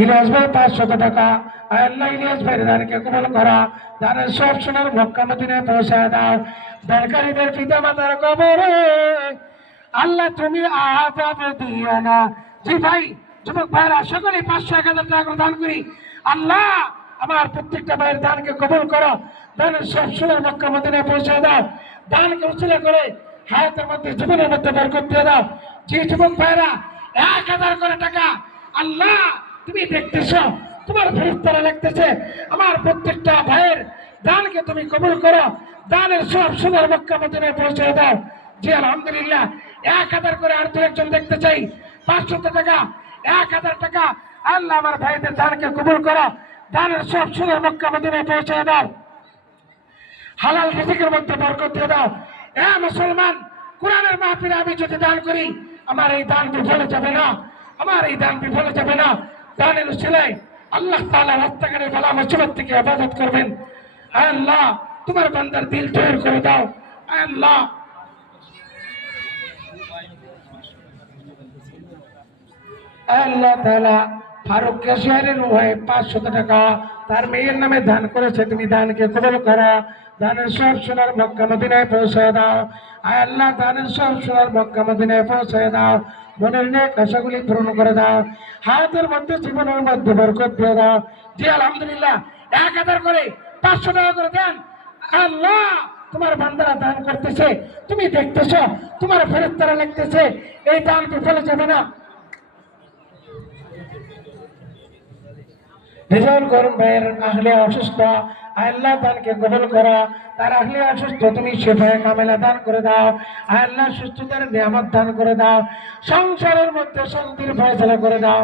ইলিয়াস ভাই 500 টাকা। আল্লাহ ইলিয়াস ভাইয়ের দানকে কবুল করা, দানের সব সোনার মক্কা মদিনায় পৌঁছায় দাও। দানকারীদের পিতা মাতার কবরে আল্লাহ তুমি আযাব দিও না। জি ভাই, যুবক ভাইরা সকলে 500-1000 টাকা করে দান করি। আল্লাহ আমার প্রত্যেকটা ভাইয়ের দানকে কবুল করো, দানের সব সোনার মক্কা মদিনায় পৌঁছায় দাও। দানকে উসিলা করে হায়াতের মধ্যে জীবনের মধ্যে বরকত দিয়ে দাও। যে যুবক ভাইরা 1000 করে টাকা, আল্লাহ তুমি দেখতেছো, তোমার ফেরেশতারা লিখতেছে, আমার প্রত্যেকটা ভাইয়ের দানকে তুমি কবুল করো, দানের সব সোনার মক্কা মদিনায় পৌঁছে দাও। জি আলহামদুলিল্লাহ, 1000 করে আর দু একজন দেখতে চাই। 500 টাকা, 1000 টাকা, আল্লাহ আমার ভাইদের দানকে কবুল করো, দানের সব সোনার মক্কা মদিনায় পৌঁছে দাও। হালাল রিজিকের মধ্যে বরকত দিয়ে দাও। এ মুসলমান, কোরআনের মাহফিলে আমি যদি দান করি, আমার এই দান বিফলে যাবে না, আমার এই দান বিফলে যাবে না। দানের উসিলায় আল্লাহ তাআলা রাস্তাঘাটে বালা মুসিবত থেকে ইবাদত করবেন। আয় আল্লাহ, তোমার বান্দার দিল তৈরি করে দাও। আয় আল্লাহ, আল্লাহ তাআলা ফারুক কেশিয়ারের রুহে 500 টাকা তার মেয়ের নামে দান করেছে, তুমি দানকে কবুল করো, দানের সব সোনার মক্কা মদিনায় পৌঁছে দাও। আয় আল্লাহ, দানের সব সোনার মক্কা মদিনায় পৌঁছে দাও। মনের নেক আশাগুলি পূরণ করে দাও, হায়াতের মধ্যে জীবনের মধ্যে বরকত দিয়ে দাও। জি আলহামদুলিল্লাহ, 1000 করে 500 টাকা করে দেন। আল্লাহ, তোমার বান্দারা দান করতেছে, তুমি দেখতেছো, তোমার ফেরেশতারা লিখতেছে, এই দান বিফলে যাবে না। রেজাউল করিম ভাইয়ের আহলে অসুস্থ, আল্লাহ দানকে কবুল করো, তার আহলে অসুস্থ তুমি শিফায়ে কামেলা দান করে দাও। আল্লাহ সুস্থতার নিয়ামত দান করে দাও, সংসারের মধ্যে শান্তির ফয়সালা করে দাও।